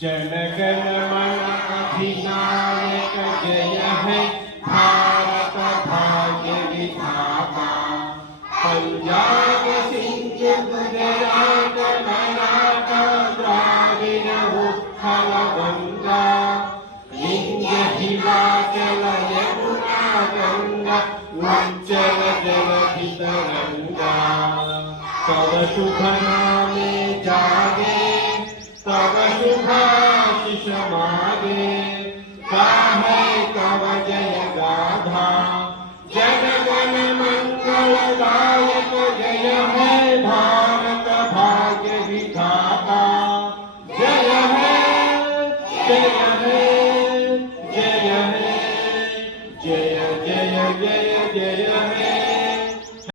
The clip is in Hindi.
जन गण मन अधिनायक जय है भारत भाग्य विधाता। पंजाब सिंध गुजरात मराठा द्राविड़ उत्कल गंगा, विंध्य हिमाचल यमुना गंगा उज्जल जलधि तरंगा। तव शुभ नामे जागे तव शुभाशिष मागे, गाहे तव जय गाथा। जन गण मंगलदायक जय है